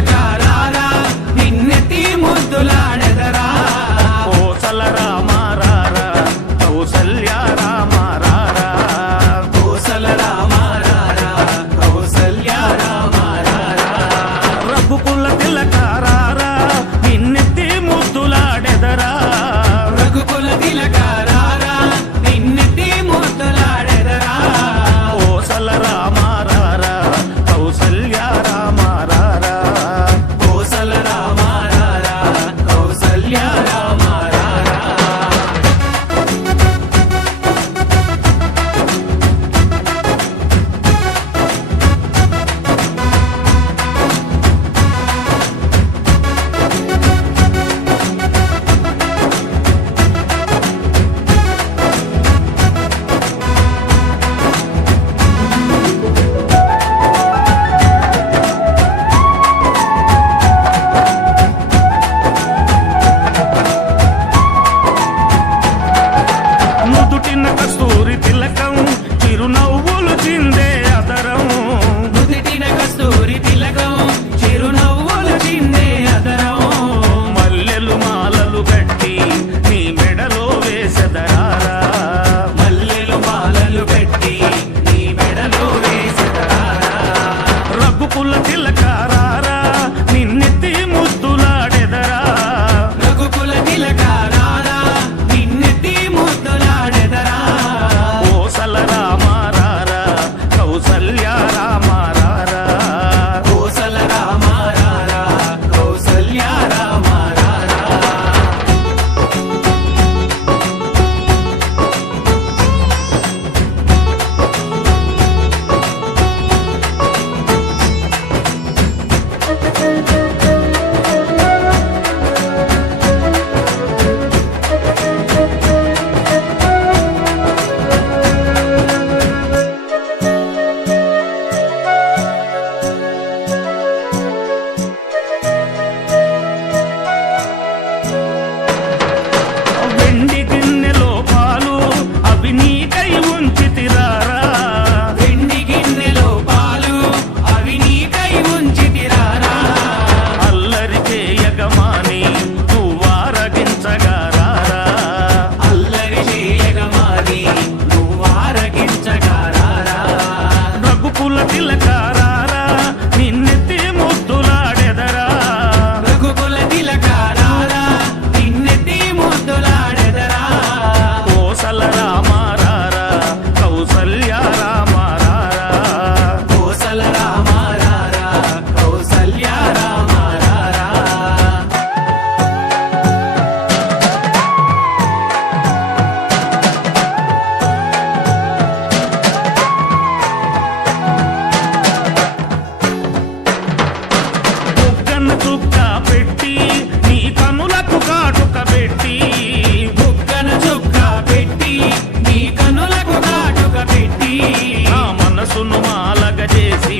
తిలకారారా నిన్నెత్తి ముద్దులాడెదరా కోసల రామారారా కౌసల్య రామారారా కోసల రామారారా కౌసల్య రామారారా రఘుకుల తిలకారారా నిన్నెత్తి ముద్దులాడెదరా రఘుకుల తిలకారారా నిన్నెత్తి ముద్దులాడెదరా కోసల రామారారా కౌసల్య రామారారా కోసల రామారారా కౌసల్య రామారారా నుదుటిన కస్తూరి తిలకం చిరునవ్వులు చిందే అదరం నుదిటిన కస్తూరి తిలకం చిరునవ్వులు చిందే అదరం మల్లెలు మాలలు గట్టి నీ మెడలో వేసెదరారా మల్లెలు మాలలు పెట్టి నీ మెడలో వేసెదరారా రఘుకుల తిలకారారా నిన్నెత్తి ముద్దులాడెదరా రఘుకుల తిలకారారా నిన్నెత్తి ముద్దులాడెదరా కోసల రామారారా కౌసల్య రామారారా కోసల రామారారా కౌసల్య రామారారా వెండి గిన్నెలో పాలు అవి నీకై ఉంచితిరారా వెండి గిన్నెలో పాలు అవి నీకై ఉంచితిరారా అల్లరి చేయగమాని నువ్వారగించగారారా అల్లరి చేయగమాని నువ్వారగించగారారా రఘుకుల తిలకారారా నిన్నెత్తి ముద్దులాడెదరా రఘుకుల తిలకారారా నిన్నెత్తి ముద్దులాడెదరా కోసల రామారారా కౌసల్య రామారారా కోసల రామారారా కౌసల్య రామారారా బుగ్గన చుక్క పెట్టి నీ కనులకు కాటుక పెట్టి బుగ్గన చుక్క పెట్టి నీ కనులకు కాటుక పెట్టి నా మనసును మాలగ చేసి